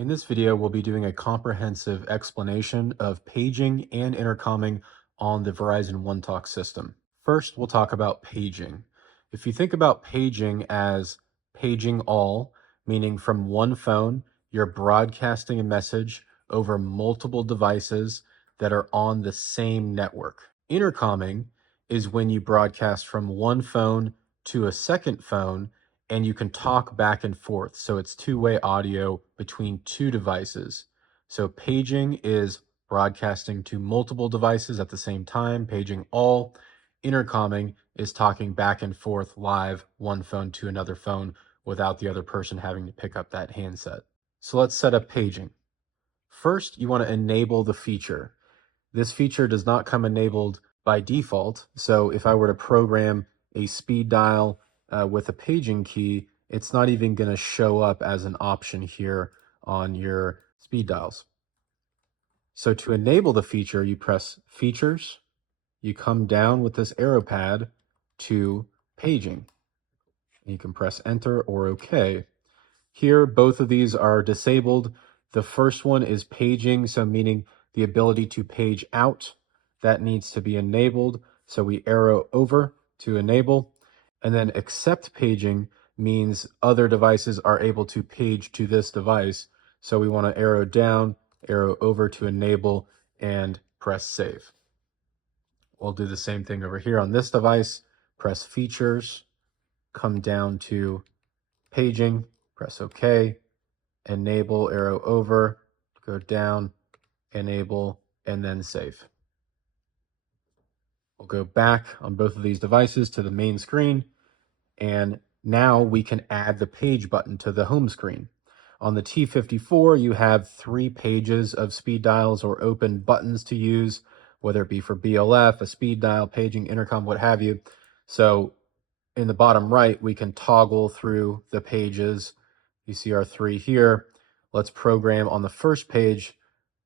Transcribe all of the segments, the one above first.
In this video, we'll be doing a comprehensive explanation of paging and intercomming on the Verizon One Talk system. First, we'll talk about paging. If you think about paging as paging all, meaning from one phone, you're broadcasting a message over multiple devices that are on the same network. Intercomming is when you broadcast from one phone to a second phone and you can talk back and forth. So it's two-way audio between two devices. So paging is broadcasting to multiple devices at the same time, paging all. Intercomming is talking back and forth live, one phone to another phone without the other person having to pick up that handset. So let's set up paging. First, you want to enable the feature. This feature does not come enabled by default. So if I were to program a speed dial with a paging key, it's not even going to show up as an option here on your speed dials. So to enable the feature, you press Features, you come down with this arrow pad to Paging. You can press Enter or OK. Here, both of these are disabled. The first one is paging, so meaning the ability to page out. That needs to be enabled, so we arrow over to enable. And then accept paging means other devices are able to page to this device. So we want to arrow down, arrow over to enable, and press save. We'll do the same thing over here on this device. Press Features, come down to Paging, press OK. Enable, arrow over, go down, enable, and then save. We'll go back on both of these devices to the main screen, and now we can add the page button to the home screen. On the T54, you have 3 pages of speed dials or open buttons to use, whether it be for BLF, a speed dial, paging, intercom, what have you. So in the bottom right, we can toggle through the pages. You see our 3 here. Let's program on the first page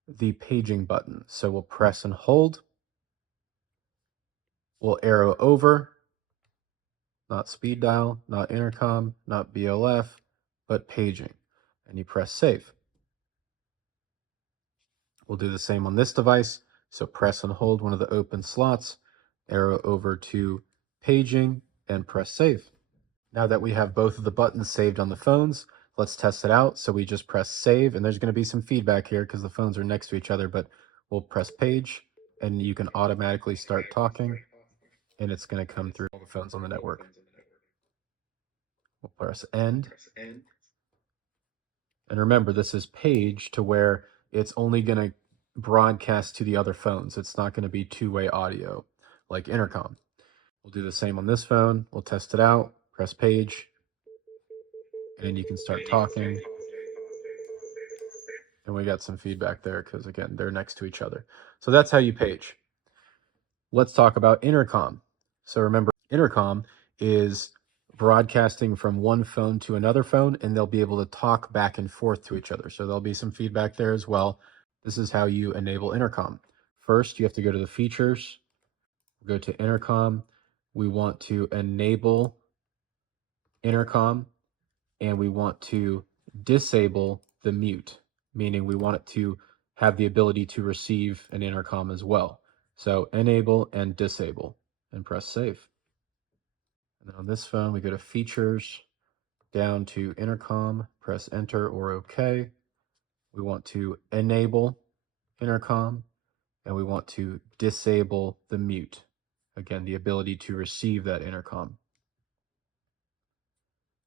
the paging button. So we'll press and hold. We'll arrow over, not speed dial, not intercom, not BLF, but paging. And you press save. We'll do the same on this device. So press and hold one of the open slots, arrow over to paging, and press save. Now that we have both of the buttons saved on the phones, let's test it out. So we just press save, and there's going to be some feedback here because the phones are next to each other, but we'll press page, and you can automatically start talking, and it's going to come through all the phones on the network. We'll press end. And remember, this is page to where it's only going to broadcast to the other phones. It's not going to be two-way audio like intercom. We'll do the same on this phone. We'll test it out, press page, and you can start talking. And we got some feedback there because, again, they're next to each other. So that's how you page. Let's talk about intercom. So remember, intercom is broadcasting from one phone to another phone, and they'll be able to talk back and forth to each other. So there'll be some feedback there as well. This is how you enable intercom. First, you have to go to the features, go to intercom. We want to enable intercom, and we want to disable the mute, meaning we want it to have the ability to receive an intercom as well. So enable and disable, and press save. And on this phone, we go to features, down to intercom, press enter or OK. We want to enable intercom, and we want to disable the mute. Again, the ability to receive that intercom.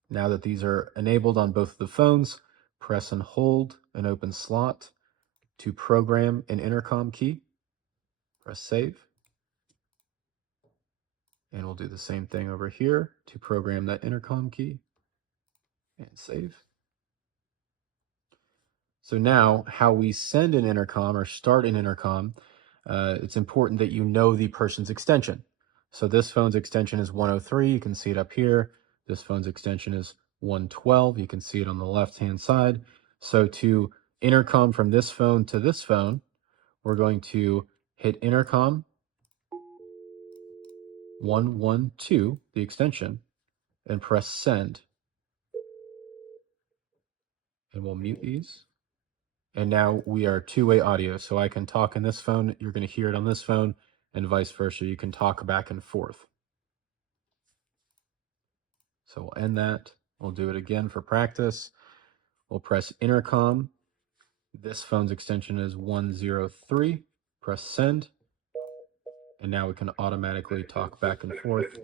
Now that these are enabled on both of the phones, press and hold an open slot to program an intercom key. Press save. And we'll do the same thing over here to program that intercom key and save. So now how we send an intercom or start an intercom, it's important that you know the person's extension. So this phone's extension is 103. You can see it up here. This phone's extension is 112. You can see it on the left-hand side. So to intercom from this phone to this phone, we're going to hit intercom 112, the extension, and press send. And we'll mute these. And now we are two-way audio. So I can talk in this phone, you're going to hear it on this phone, and vice versa. You can talk back and forth. So we'll end that. We'll do it again for practice. We'll press intercom. This phone's extension is 103. Press send. And now we can automatically talk back and forth.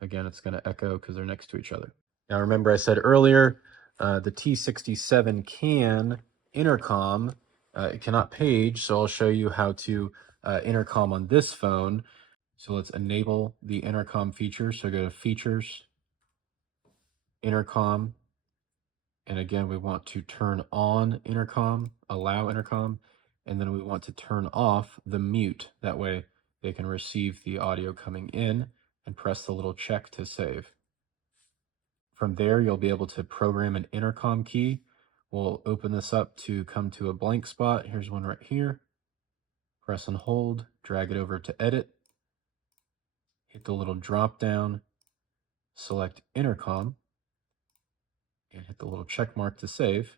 Again, it's going to echo because they're next to each other. Now, remember I said earlier, the T67 can intercom. It cannot page, so I'll show you how to intercom on this phone. So let's enable the intercom feature. So go to Features, Intercom, and again, we want to turn on intercom, allow intercom, and then we want to turn off the mute. That way they can receive the audio coming in, and press the little check to save. From there, you'll be able to program an intercom key. We'll open this up to come to a blank spot. Here's one right here. Press and hold, drag it over to edit. Hit the little drop down, select intercom, and hit the little check mark to save.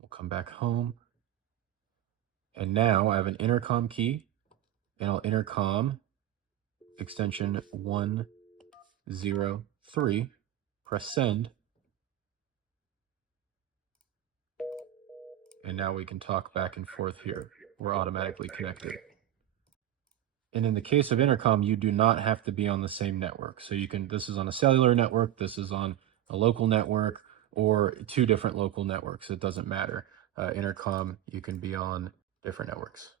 We'll come back home. And now I have an intercom key, and I'll intercom extension 103. Press send. And now we can talk back and forth here. We're automatically connected. And in the case of intercom, you do not have to be on the same network. So you can, this is on a cellular network, this is on a local network, or two different local networks. It doesn't matter. Intercom, you can be on different networks.